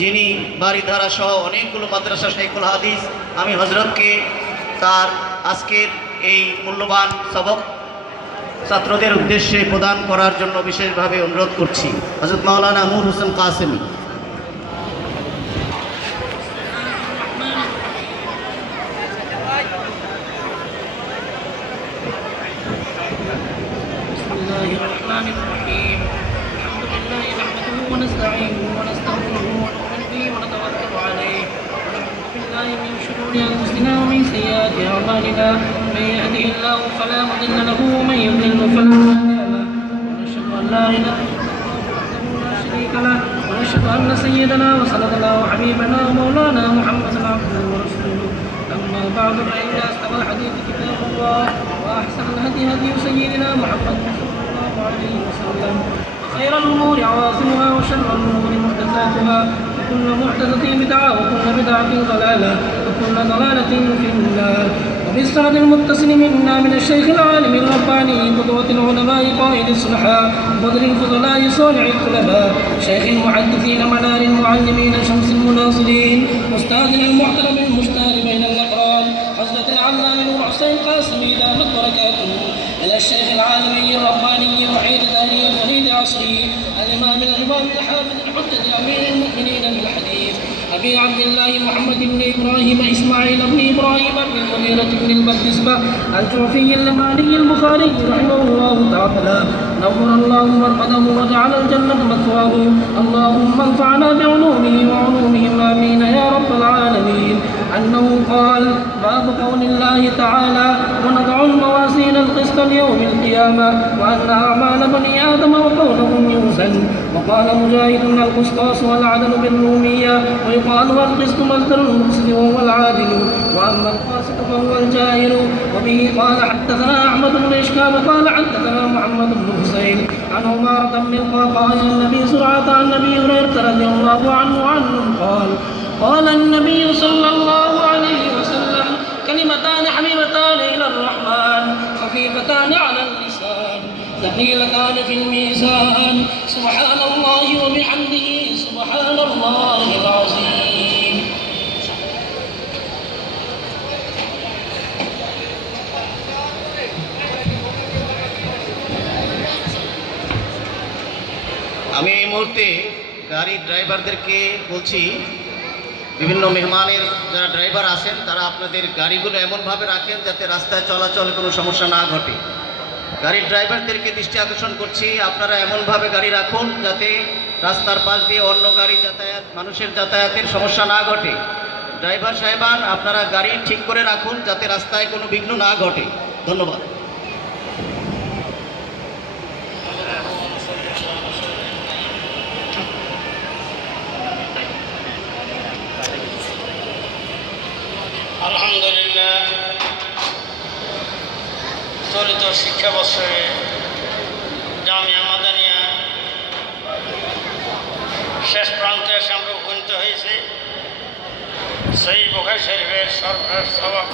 যিনি বাড়িধারা সহ অনেকগুলো মাদ্রাসা শাইখুল হাদিস, আমি হজরতকে তার আজকের এই মূল্যবান সবক ছাত্রদের উদ্দেশ্যে প্রদান করার জন্য বিশেষভাবে অনুরোধ করছি। হযরত মাওলানা নূর হোসেন কাসেমী। ونستعينه ونستغفره ونؤمن به ونتوكل عليه ونعوذ بالله من شرور انفسنا ومن سيئات اعمالنا من يهده الله فلا مضل له ومن يضلل فلا هادي له ونشهد ان لا اله الا الله وحده لا شريك له ونشهد ان سيدنا وسندنا وحبيبنا ومولانا محمدا عبده ورسوله اما بعد فان اصدق الحديث كتاب الله واحسن الهدي هدي سيدنا محمد صلى الله عليه وسلم خير الأمور عواصمها وشر الأمور محدثاتها وكل محدثة بدعة وكل بدعة ضلالة وكل ضلالة في النار. وبالسند المتصل منا من الشيخ العالم الرباني قدوة العلماء قائد الصلحاء بدر الفضلاء صانع الطلباء شيخ المحدثين منار المعلمين شمس المناصرين أستاذنا المحترم المشتار بين الأقران حضرة العلامة نور حسين قاسمي دامت بركاته إلى الشيخ العالمي الرباني وحيد تاريخ وليد عصري الإمام الإمام الحافظ الحجة أمير المؤمنين بالحديث أبي عبد الله محمد بن إبراهيم إسماعيل بن إبراهيم بن المغيرة بن البردسبة الجوفي اللماني البخاري رحمه الله تعالى نور الله مرقده وجعل الجنة مثواه اللهم انفعنا بعلومه وعلومهم آمين يا رب العالمين. أنه قال باب قول الله تعالى ونضع الموازين القسط ليوم القيامة وأن أعمال بني آدم وقولهم يوزن. وقال مجاهد القسطاس والعدل بالرومية ويقال والقسط مصدر المقسط وهو العادل وأما القاسط فهو الجائر. وبه قال حدثنا أحمد بن إشكاب قال حدثنا محمد بن حسين عن عمارة بن القعقاع عن النبي زرعة عن النبي هريرة رضي الله عنه قال قال النبي صلى الله عليه وسلم كلمتان حبيبتان إلى الرحمن خفيفتان على اللسان ثقيلتان في الميزان سبحان الله وبحمده سبحان الله العظيم. আমি এই মুহূর্তে গাড়ির ড্রাইভারদেরকে বলছি, বিভিন্ন মেহমানের যারা ড্রাইভার আছেন তারা আপনাদের গাড়িগুলো এমনভাবে রাখেন যাতে রাস্তায় চলাচলে কোনো সমস্যা না ঘটে। গাড়ির ড্রাইভারদেরকে দৃষ্টি আকর্ষণ করছি, আপনারা এমনভাবে গাড়ি রাখুন যাতে রাস্তার পাশ দিয়ে অন্য গাড়ি যাতায়াত মানুষের যাতায়াতের সমস্যা না ঘটে। ড্রাইভার সাহেবান আপনারা গাড়ি ঠিক করে রাখুন যাতে রাস্তায় কোনো বিঘ্ন না ঘটে। ধন্যবাদ। আলহামদুলিল্লাহ, চলিত শিক্ষাবর্ষে জামিয়া মাদানিয়া শেষ প্রান্তে এসে আমরা উপনীত হয়েছি। সেই বুখারী শরীফের সর্বশেষ সবক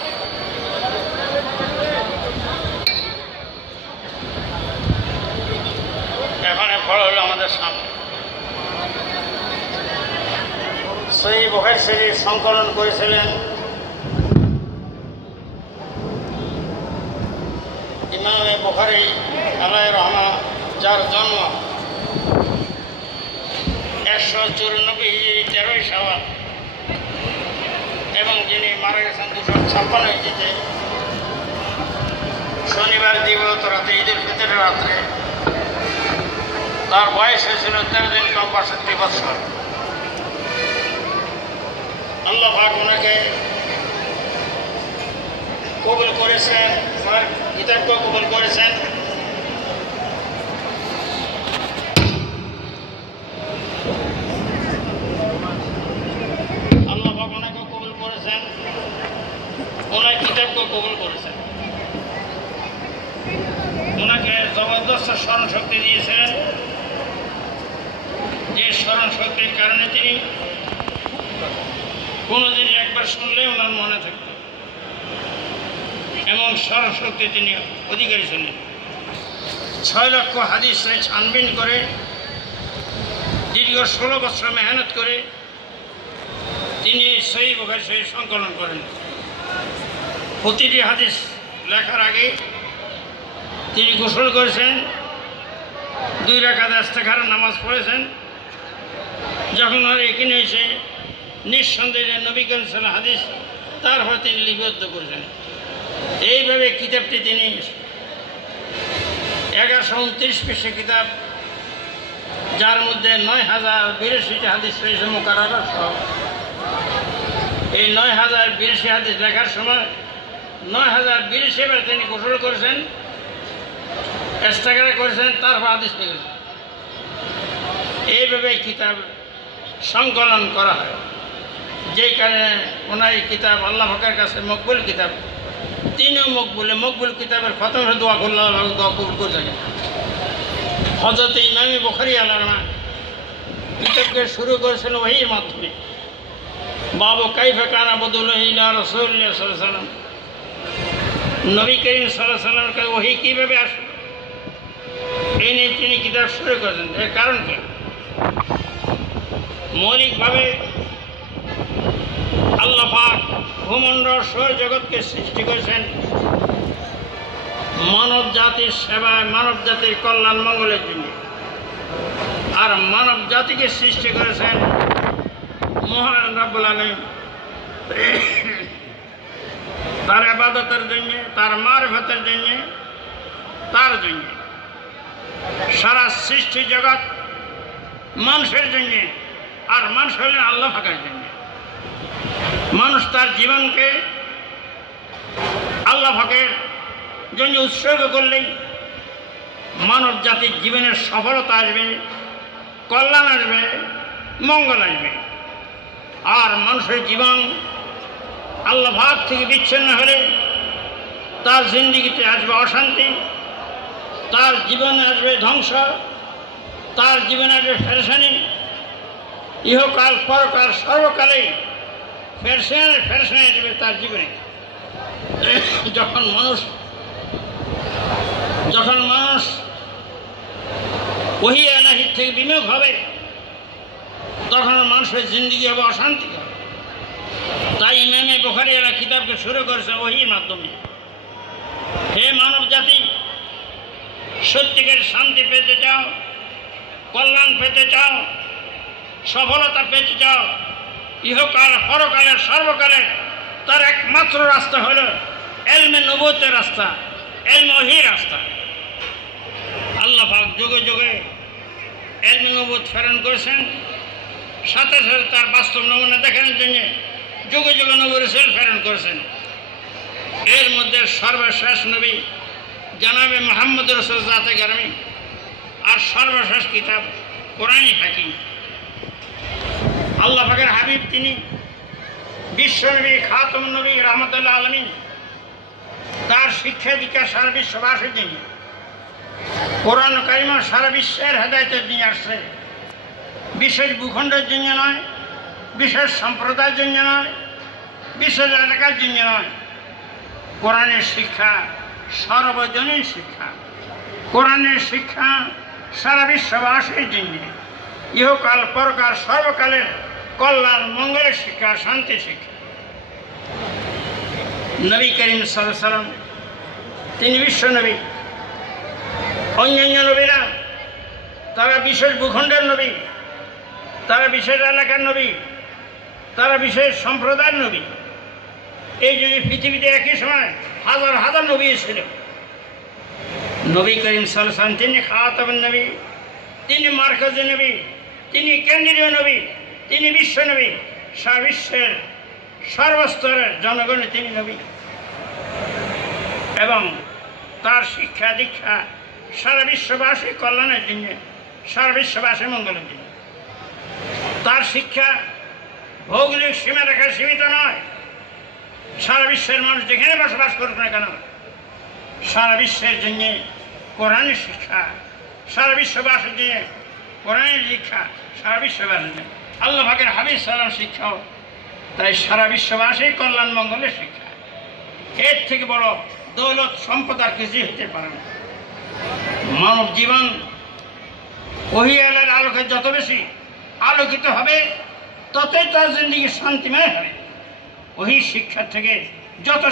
এখানে পড়া হলো আমাদের সামনে। সেই বুখারী শরীফ সংকলন করেছিলেন ইমামে বুখারী আলাইহি রহমা, যার জন্ম 194 হিজরি 13 শাওয়াল এবং যিনি মারা গেছেন 256 হিজরিতে শনিবার দিবস রাতে ঈদুল ফিতরের রাত্রে। তার বয়স হয়েছিল 13 দিন কম 62 বছর। আল্লাহ পাক ওনাকে কবুল করেছেন, তার কিতাবকে কবুল করেছেন। আল্লাহ পাক ওনাকে কবুল করেছেন, ওনার কিতাবকে কবুল করেছেন। ওনাকে জবরদস্ত স্মরণ শক্তি দিয়েছিলেন, যে স্মরণ শক্তির কারণে তিনি কোনোদিন একবার শুনলে ওনার মনে থাকত, এমন স্মরণ শক্তি তিনি অধিকারী ছিলেন। 6 লক্ষ হাদিস ছানবিন করে দীর্ঘ 16 বছর মেহনত করে তিনি সহিহ বুখারী শরীফ সংকলন করেন। প্রতিটি হাদিস লেখার আগে তিনি গোসল করেছেন, 2 রাকাত ইস্তেখারার নামাজ পড়েছেন। যখন আর এখানে এসে নিঃসন্দেহে নবী করিম সাল্লাল্লাহু আলাইহি হাদিস তারপর তিনি লিপিবদ্ধ করেছেন। এইভাবে কিতাবটি তিনি 1129 পৃষ্ঠা কিতাব, যার মধ্যে 9082টি হাদিস রয়েছে মুকাররার সহ। এই 9082 হাদিস লেখার সময় 9082 বার তিনি গোসল করেছেন, ইস্তেখারা করেছেন, তারপর হাদিস লিখেছেন। এইভাবে কিতাব সংকলন করা হয়, যেই কারণে ওনার এই কিতাব আল্লাহ পাকের কাছে মকবুল কিতাব। তিনিও মকবুল কিতাবের খতম দোয়া করলে দোয়া কবুল করে থাকেন। হযরত ইমাম বুখারী আলাইহিস কিতাবকে শুরু করেছেন ওহীর মাধ্যমে। বাবু কাইফা কানা বদুল্লাহি ইলা রাসূলিল্লাহ সাল্লাল্লাহু আলাইহি ওয়াসাল্লাম, নবী করিম সাল্লাল্লাহু আলাইহি ওয়াসাল্লামকে ওহী কীভাবে আসলো এই নিয়ে তিনি কিতাব শুরু করেছেন। এর কারণ কি? মৌলিকভাবে আল্লাহ পাক ভূমণ্ডল সৌরজগৎকে সৃষ্টি করেছেন মানব জাতির সেবায়, মানব জাতির কল্যাণ মঙ্গলের জন্য। আর মানব জাতিকে সৃষ্টি করেছেন মহান রব্বুল আলামিন তার ইবাদতের জন্য, তার মারিফতের জন্য, তার জন্য। সারা সৃষ্টি জগৎ মানুষের জন্য, আর মানুষ হলেন আল্লাহ পাকের জন্য। মানুষ তার জীবনকে আল্লাহ পাকের জন্য উৎসর্গ করলেই মানব জাতির জীবনের সফলতা আসবে, কল্যাণ আসবে, মঙ্গল আসবে। আর মানুষের জীবন আল্লাহ পাক থেকে বিচ্ছিন্ন হলে তার জিন্দেগিতে আসবে অশান্তি, তার জীবনে আসবে ধ্বংস, তার জীবনে আসবে পেরেশানি। ইহকাল পরকাল সর্বকালেই পেরেশানি আসবে তার জীবনে। যখন মানুষ ওহী ইলাহি থেকে বিমুখ হবে, তখন মানুষের জিন্দেগি হবে অশান্তি। তাই ইমামে বুখারী এরা কিতাবকে শুরু করেছে ওহীর মাধ্যমে। হে মানব জাতি, সত্যিকার শান্তি পেতে চাও, কল্যাণ পেতে চাও, সফলতা পেতে চাও, ইহকাল পরকালের সর্বকালের তার একমাত্র রাস্তা হলো ইলমে নবুয়তের রাস্তা, ইলমে ওহীর রাস্তা। আল্লাহ পাক যুগে যুগে ইলমে নবুয়ত প্রেরণ করেছেন, সাথে সাথে তার বাস্তব নমুনা দেখানোর জন্য যুগে যুগে নবী রাসূল প্রেরণ করেছেন। এর মধ্যে সর্বশেষ নবী জনাবে মুহাম্মদ রাসূল জাতে গরমি, আর সর্বশেষ কিতাব কোরআন হাকিম। আল্লাহ পাকের হাবিব তিনি বিশ্বনবী, খাতম নবী, রাহমাতুল আলামিন। তার শিক্ষা দীক্ষা সারা বিশ্ববাসীর জন্য। কোরআন কারিম সারা বিশ্বের হেদায়েতের নিয়ে আসছে। বিশেষ ভূখণ্ডের জন্য নয়, বিশেষ সম্প্রদায়ের জন্য নয়, বিশেষ এলাকার জন্য নয়। কোরআনের শিক্ষা সর্বজনীন শিক্ষা। কোরআনের শিক্ষা সারা বিশ্ববাসীর জন্য। ইহকাল পরকাল সর্বকালের কল্যাণ মঙ্গলের শিক্ষা, শান্তি শিক্ষা। নবী করিম সাল্লাল্লাহু আলাইহি ওয়াসাল্লাম তিনি বিশ্ব নবী। অন্যান্য নবীরা তারা বিশেষ ভূখণ্ডের নবী, তারা বিশেষ এলাকার নবী, তারা বিশেষ সম্প্রদায়ের নবী। এই যদি পৃথিবীতে একই সময় হাজার হাজার নবী ছিল, নবী করিম সাল্লাল্লাহু আলাইহি ওয়াসাল্লাম তিনি খাতামুন নবী, তিনি মারকাজি নবী, তিনি কেন্দ্রীয় নবী, তিনি বিশ্ব নবী। সারা বিশ্বের সর্বস্তরের জনগণে তিনি নবী, এবং তার শিক্ষা দীক্ষা সারা বিশ্ববাসীর কল্যাণের জন্য, সারা বিশ্ববাসীর মঙ্গলের জন্য। তার শিক্ষা ভৌগোলিক সীমারেখায় সীমিত নয়। সারা বিশ্বের মানুষ যেখানে বসবাস করুক না কেন, সারা বিশ্বের জন্যে কোরআনের শিক্ষা, সারা বিশ্ববাসীর জন্য কোরআনের শিক্ষা, সারা বিশ্ববাসীর জন্য আল্লাহ পাকের হাবিব সালাম শিক্ষাও তাই সারা বিশ্ববাসীর কল্যাণ মঙ্গলের শিক্ষা। এর থেকে বড় দৌলত সম্পদ আর কিছুই হতে পারে না। মানব জীবন ওহী আলোর আলোকে যত বেশি আলোকিত হবে, ততই তার জিন্দিগি শান্তিময় হবে। ওই শিক্ষা থেকে যত